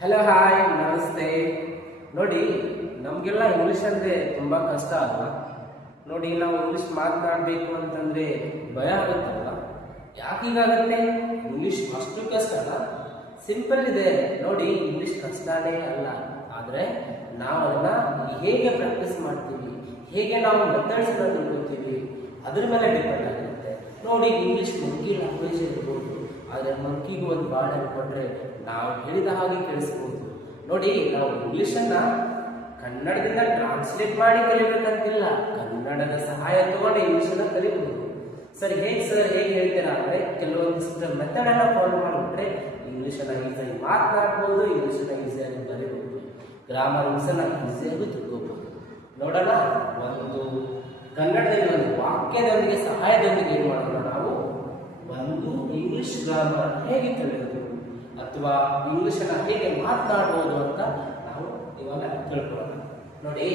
Hello hi ನಮಸ್ತೆ. ನೋಡಿ, ನಮಗೆಲ್ಲ ಇಂಗ್ಲೀಷ್ ಅಂದರೆ ತುಂಬ ಕಷ್ಟ ಅಲ್ವಾ? ನೋಡಿ, ನಾವು ಇಂಗ್ಲೀಷ್ ಮಾತನಾಡಬೇಕು ಅಂತಂದರೆ ಭಯ ಆಗುತ್ತಲ್ವ? ಯಾಕೀಗಾಗತ್ತೆ? ಇಂಗ್ಲೀಷ್ ಅಷ್ಟು ಕಷ್ಟನಾ? ಸಿಂಪಲ್ ಇದೆ ನೋಡಿ. ಇಂಗ್ಲೀಷ್ ಕಷ್ಟನೇ ಅಲ್ಲ, ಆದರೆ ನಾವು ಅದನ್ನು ಹೇಗೆ ಪ್ರಾಕ್ಟೀಸ್ ಮಾಡ್ತೀವಿ, ಹೇಗೆ ನಾವು ಮೆಥಡ್ಸ್ನ ತಿಳ್ಕೊತೀವಿ, ಅದ್ರ ಮೇಲೆ ಡಿಪೆಂಡ್ ಆಗಿರುತ್ತೆ. ನೋಡಿ, ಇಂಗ್ಲೀಷ್ ಮಂಕಿ ಲ್ಯಾಂಗ್ವೇಜ್ ಇರ್ಬೋದು, ಆದರೆ ಮಂಕಿಗೂ ಒಂದು ಬಾಡ್ ಹೇಳ್ಕೊಂಡ್ರೆ ನಾವು ಹೇಳಿದ ಹಾಗೆ ಕೇಳಿಸ್ಬೋದು. ನೋಡಿ, ನಾವು ಇಂಗ್ಲೀಷನ್ನು ಕನ್ನಡದಿಂದ ಟ್ರಾನ್ಸ್ಲೇಟ್ ಮಾಡಿ ಕಲಿಬೇಕಂತಿಲ್ಲ, ಕನ್ನಡದ ಸಹಾಯ ತಗೊಂಡು ಇಂಗ್ಲೀಷನ್ನು ಕಲಿಬಹುದು. ಸರ್ ಹೇಗೆ ಹೇಳ್ತೀರಾ ಅಂದರೆ, ಕೆಲವೊಂದಿಷ್ಟು ಮೆಥಡನ್ನು ಫಾಲೋ ಮಾಡಿಬಿಟ್ರೆ ಇಂಗ್ಲೀಷನ್ನು ಈಸಿಯಾಗಿ ಮಾತನಾಡ್ಬೋದು, ಇಂಗ್ಲೀಷನ್ನು ಈಸಿಯಾಗಿ ಬರೀಬಹುದು, ಗ್ರಾಮರ್ ಮಿಕ್ಸನ್ನು ಈಸಿಯಾಗಿ ತಿಳ್ಕೋಬಹುದು. ನೋಡೋಣ, ಒಂದು ಕನ್ನಡದಲ್ಲಿ ಒಂದು ವಾಕ್ಯದೊಂದಿಗೆ ಸಹಾಯದೊಂದಿಗೆ ಏನು ಮಾಡೋಣ, ನಾವು ಒಂದು ಇಂಗ್ಲಿಷ್ ಗ್ರಾಮರ್ ಹೇಗೆ ಕಲಿಯೋದು ಅಥವಾ ಇಂಗ್ಲಿಷನ್ನು ಹೇಗೆ ಮಾತನಾಡಬಹುದು ಅಂತ ನಾವು ಇವಾಗ ತಿಳ್ಕೊಳ್ಳೋಣ. ನೋಡಿ,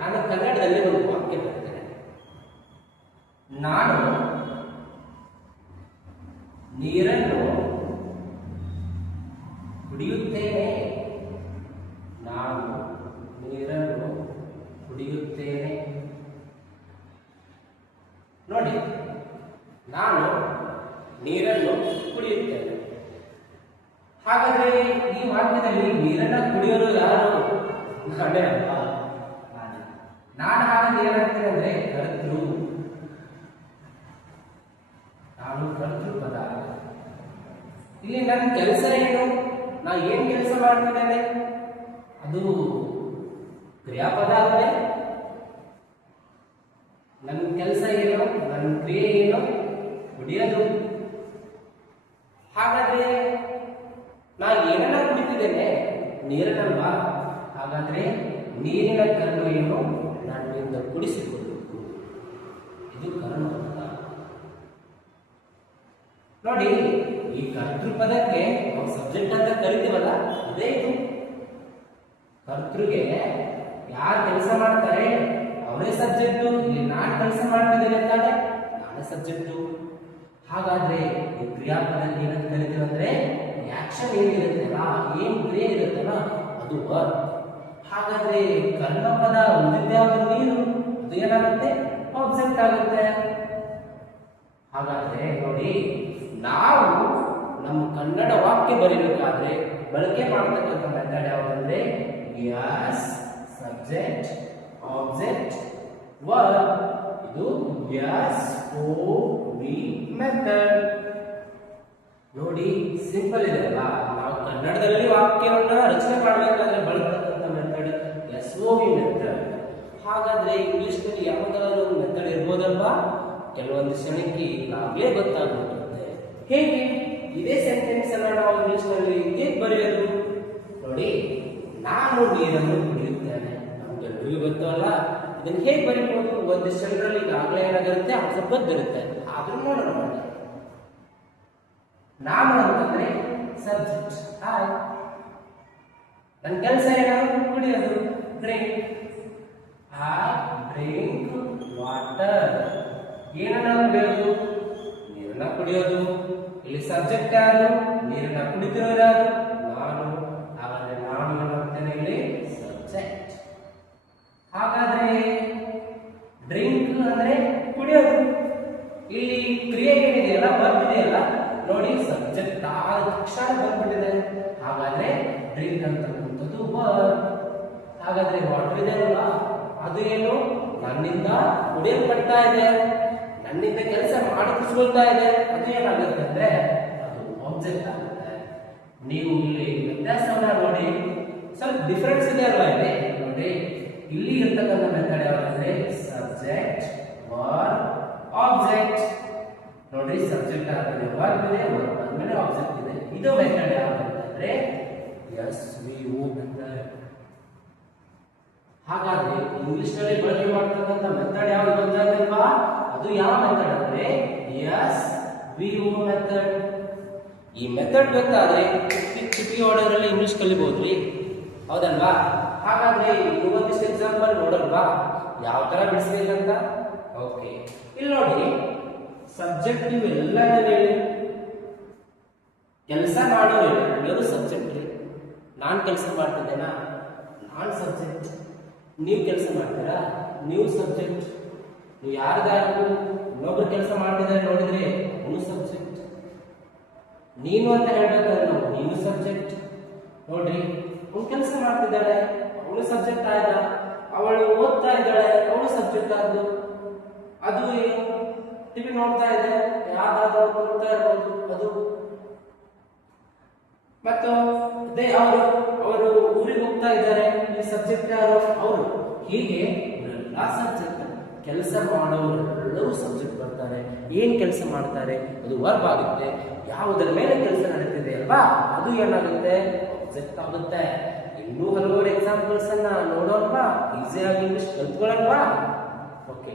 ನಾನು ಕನ್ನಡದಲ್ಲಿ ಒಂದು ವಾಕ್ಯ ಬರ್ತೇನೆ. ನಾನು ನೀರನ್ನು ಕುಡಿಯುತ್ತೇನೆ. ನಾನು ನೀರನ್ನು ಕುಡಿಯುತ್ತೇನೆ. ನೋಡಿ, ನಾನು ನೀರನ್ನು ಕುಡಿಯುತ್ತೇನೆ. ಹಾಗಾದ್ರೆ ಈ ವಾಕ್ಯದಲ್ಲಿ ನೀರನ್ನ ಕುಡಿಯೋರು ಯಾರು? ನಾನೇ ಅಲ್ವಾ? ನಾನು ಹಾಗಾದ್ರೆ ಏನಾಗ್ತೇನೆ ಅಂದ್ರೆ ಕರ್ತೃ. ನಾನು ಕರ್ತೃ ಪದ. ಇಲ್ಲಿ ನನ್ನ ಕೆಲಸ ಏನು? ನಾ ಏನ್ ಕೆಲಸ ಮಾಡ್ತಿದ್ದೇನೆ? ಅದು ಕ್ರಿಯಾಪದ ಅಲ್ಲದೆ. ನನ್ನ ಕೆಲಸ ಏನು? ನನ್ನ ಕ್ರಿಯೆ ಏನು? ಕುಡಿಯೋದು. ಹಾಗಾದ್ರೆ ನಾ ಏನನ್ನ ಕುಡಿತಿದ್ದೇನೆ? ನೀರನ್ನಲ್ವಾ? ಹಾಗಾದ್ರೆ ನೀರಿನ ಕರ್ಮ ಏನು? ನನ್ನಿಂದ ಕುಡಿಸಿಕೊಳ್ಳಬೇಕು. ಇದು ಕರ್ಮ ಪದ. ನೋಡಿ, ಈ ಕರ್ತೃ ಪದಕ್ಕೆ ನಾವು ಸಬ್ಜೆಕ್ಟ್ ಅಂತ ಕರಿತೀವಲ್ಲ, ಅದೇ ಇದು. ಕರ್ತೃಗೆ ಯಾರು ಕೆಲಸ ಮಾಡ್ತಾರೆ ಅವರೇ ಸಬ್ಜೆಕ್ಟು. ಇಲ್ಲಿ ನಾನು ಕೆಲಸ ಮಾಡ್ತಿದ್ದೇನೆ ಅಂತಾನೆ ನಾನೇ ಸಬ್ಜೆಕ್ಟು. ಹಾಗಾದ್ರೆ ಈ ಕ್ರಿಯಾಪದಲ್ಲಿ ಏನಂತ ಕರಿತೀವಿ ಅಂದ್ರೆ, ಆಕ್ಷನ್ ಏನಿರುತ್ತಲ್ಲ, ಏನ್ ಕ್ರಿಯೆ ಇರುತ್ತಲ್ಲ, ಅದು ವರ್ಕ್. ಹಾಗಾದ್ರೆ ಕರ್ಮಪದ ಉಳಿದ್ಯಾವುದು ನೀರು, ಅದು ಏನಾಗುತ್ತೆ? ಆಬ್ಜೆಕ್ಟ್ ಆಗುತ್ತೆ. ಹಾಗಾದ್ರೆ ನೋಡಿ, ನಾವು ನಮ್ಮ ಕನ್ನಡ ವಾಕ್ಯ ಬರೀಬೇಕಾದ್ರೆ ಬಳಕೆ ಮಾಡತಕ್ಕಂಥ ಮೆಥಡ್ ಯಾವುದಂದ್ರೆ ಯಸ್, ಸಬ್ಜೆಕ್ಟ್, ಆಬ್ಜೆಕ್ಟ್, ವರ್ಕ್. ಇದು ಯಸ್ ಓ ವಿ ಮೆಥಡ್. ನೋಡಿ, ಸಿಂಪಲ್ ಇದೆ ಅಲ್ಲ? ನಾವು ಕನ್ನಡದಲ್ಲಿ ವಾಕ್ಯವನ್ನು ರಚನೆ ಮಾಡಬೇಕಾದ್ರೆ ಬಳಸತಕ್ಕಂಥ ಮೆಥಡ್ ಎಸ್ ಓ ವಿ ಮೆಥಡ್. ಹಾಗಾದ್ರೆ ಇಂಗ್ಲಿಷ್ ನಲ್ಲಿ ಯಾವುದಾದ್ರು ಒಂದು ಮೆಥಡ್ ಇರ್ಬೋದಲ್ವಾ? ಕೆಲವೊಂದು ಕ್ಷಣಕ್ಕೆ ಈಗಾಗಲೇ ಗೊತ್ತಾಗ್ಬಿಟ್ಟಿರುತ್ತೆ. ಹೇಗೆ ಇದೇ ಸೆಂಟೆನ್ಸ್ ಅನ್ನ ನಾವು ಇಂಗ್ಲಿಷ್ ನಲ್ಲಿ ಹೇಗೆ ಬರೆಯೋದು? ನೋಡಿ, ನಾನು ನೀರನ್ನು ಕುಡಿಯುತ್ತೇನೆ. ನಮ್ಗೆಲ್ಲರಿಗೂ ಗೊತ್ತಲ್ಲ, ಇದನ್ನು ಹೇಗೆ ಬರೀಬಹುದು? ಒಂದು ಜನರಲ್ಲಿ ಈಗಾಗಲೇ ಏನಾಗಿರುತ್ತೆ, ಆನ್ಸರ್ ಬಂದಿರುತ್ತೆ. ಆದ್ರೂ ನೋಡೋಣ. ನಾನು ಅಂತಂದ್ರೆ ಸಬ್ಜೆಕ್ಟ್. ಹಾಯ್, ನನ್ನ ಕೆಲಸ ಏನು? ಕುಡಿಯೋದು. ಡ್ರಿಂಕ್. I drink water. ಏನನ್ನ ಕುಡಿಯೋದು? ನೀರನ್ನ ಕುಡಿಯೋದು. ಇಲ್ಲಿ ಸಬ್ಜೆಕ್ಟ್ ಯಾರು? ನೀರನ್ನ ಕುಡಿತಿರೋರು ಯಾರು? ನಾನು. ಹಾಗಾದ್ರೆ ನಾನು ಏನಾಗ್ತೇನೆ ಇಲ್ಲಿ? ಸಬ್ಜೆಕ್ಟ್. ಹಾಗಾದ್ರೆ ಡ್ರಿಂಕ್ ಅಂದ್ರೆ ಕುಡಿಯೋದು. ಇಲ್ಲಿ ಕ್ರಿಯೆ ಏನಿದೆಯಲ್ಲ, ಬರ್ತಿದೆಯಲ್ಲ, ನೋಡಿ, ಸಬ್ಜೆಕ್ಟ್ ಆದ ತಕ್ಷಣ ಬಂದ್ಬಿಟ್ಟಿದೆ. ಹಾಗಾದ್ರೆ ಡ್ರಿಂಕ್ ಅಂತಕ್ಕಂಥದ್ದು ವರ್ಕ್. ಹಾಗಾದ್ರೆ ವಾಟರ್ ಇದೆ ಅಲ್ಲ, ಅದು ಏನು? ನನ್ನಿಂದ ಕುಡಿಯಲ್ಪಡ್ತಾ ಇದೆ, ನನ್ನಿಂದ ಕೆಲಸ ಮಾಡಿಸ್ಕೊಳ್ತಾ ಇದೆ. ಅದು ಏನಾಗುತ್ತೆ ಅಂದ್ರೆ ಅದು ಆಬ್ಜೆಕ್ಟ್ ಆಗುತ್ತೆ. ನೀವು ಇಲ್ಲಿ ವ್ಯತ್ಯಾಸವನ್ನ ನೋಡಿ, ಸ್ವಲ್ಪ ಡಿಫರೆನ್ಸ್ ಇದೆ ಅಲ್ವಾ? ಇಲ್ಲಿ ನೋಡಿ, ಇಲ್ಲಿ ಇರ್ತಕ್ಕಂಥ ಮೆಥಡ್ ಯಾವಂದ್ರೆ ಸಬ್ಜೆಕ್ಟ್, ವರ್ಕ್, ಆಬ್ಜೆಕ್ಟ್. ನೋಡಿ, ಸಬ್ಜೆಕ್ಟ್ ಆದ್ಮೇಲೆ ವರ್ಕ್ ಇದೆ, ವರ್ಕ್ ಆದ್ಮೇಲೆ ಆಬ್ಜೆಕ್ಟ್ ಇದೆ. ಇದು ಮೆಥಡ್ ಯಾವಂತಂದ್ರೆ ಎಸ್ ವಿ ಓ ಮೆಥಡ್. ಹಾಗಾದ್ರೆ ಇಂಗ್ಲಿಷ್ ನಲ್ಲಿ ಬಳಕೆ ಮಾಡತಕ್ಕಂಥ ಮೆಥಡ್ ಯಾವುದು ಗೊತ್ತಾಗಲ್ವಾ? ಅದು ಯಾವ ಮೆಥಡ್ ಅಂದ್ರೆ ಎಸ್ ವಿ ಓ ಮೆಥಡ್. ಈ ಮೆಥಡ್ ಗೊತ್ತಾದ್ರೆ ಚಿಟಿ ಆರ್ಡರ್ ಅಲ್ಲಿ ಇಂಗ್ಲಿಷ್ ಕಲಿಬಹುದ್ರಿ, ಹೌದಲ್ವಾ? ಹಾಗಾದ್ರೆ ಒಂದಿಷ್ಟು ಎಕ್ಸಾಂಪಲ್ ನೋಡಲ್ವಾ ಯಾವ ತರ ಬಿಡಿಸ್ಬೇಕಂತ? ಓಕೆ, ಇಲ್ಲಿ ನೋಡಿ, ಸಬ್ಜೆಕ್ಟಿವ್ ಎಲ್ಲ ಹೇಳಿ, ಕೆಲಸ ಮಾಡೋರು ಎಲ್ಲರೂ ಸಬ್ಜೆಕ್ಟ್ ರೀ. ನಾನು ಕೆಲಸ ಮಾಡ್ತಿದ್ದೇನಾ, ನಾನು ಸಬ್ಜೆಕ್ಟ್. ನೀವು ಕೆಲಸ ಮಾಡ್ತೀರಾ, ನೀವು ಸಬ್ಜೆಕ್ಟ್. ನೀವು ಯಾರಿಗಾರು ಇನ್ನೊಬ್ರು ಕೆಲಸ ಮಾಡ್ತಿದ್ದಾರೆ ನೋಡಿದ್ರೆ ಅವನು ಸಬ್ಜೆಕ್ಟ್. ನೀನು ಅಂತ ಹೇಳ್ಬೇಕಾದ್ರೆ ನಾವು ನೀನು ಸಬ್ಜೆಕ್ಟ್. ನೋಡ್ರಿ, ಅವನು ಕೆಲಸ ಮಾಡ್ತಿದ್ದಾಳೆ, ಅವನು ಸಬ್ಜೆಕ್ಟ್ ಆಯ್ದ. ಅವಳು ಓದ್ತಾ ಇದ್ದಾಳೆ, ಅವಳು ಸಬ್ಜೆಕ್ಟ್ ಆದ್ಲು. ಅದು ಏನು, ಟಿವಿ ನೋಡ್ತಾ ಇದೆ, ಯಾವ್ದಾದ್ರು ನೋಡ್ತಾ ಇರ್ಬೋದು ಅದು. ಮತ್ತು ಅದೇ ಅವರು ಊರಿಗೆ ಹೋಗ್ತಾ ಇದ್ದಾರೆ, ಈ ಸಬ್ಜೆಕ್ಟ್ ಯಾರು, ಅವರು. ಹೀಗೆ ಇವರೆಲ್ಲ ಸಬ್ಜೆಕ್ಟ್. ಕೆಲಸ ಮಾಡೋರೆಲ್ಲರೂ ಸಬ್ಜೆಕ್ಟ್ ಬರ್ತಾರೆ. ಏನ್ ಕೆಲಸ ಮಾಡ್ತಾರೆ ಅದು ವರ್ಬ್ ಆಗುತ್ತೆ. ಯಾವುದರ ಮೇಲೆ ಕೆಲಸ ನಡೀತಿದೆ ಅಲ್ವಾ, ಅದು ಏನಾಗುತ್ತೆ, ಆಬ್ಜೆಕ್ಟ್ ಆಗುತ್ತೆ. ಇನ್ನೂ ಹಲವಾರು ಎಕ್ಸಾಂಪಲ್ಸ್ ಅನ್ನ ನೋಡೋಲ್ವಾ, ಈಸಿಯಾಗಿ ಇಂಗ್ಲಿಷ್ ಕಲ್ತ್ಕೊಳ್ಳಲ್ವಾ. ಓಕೆ.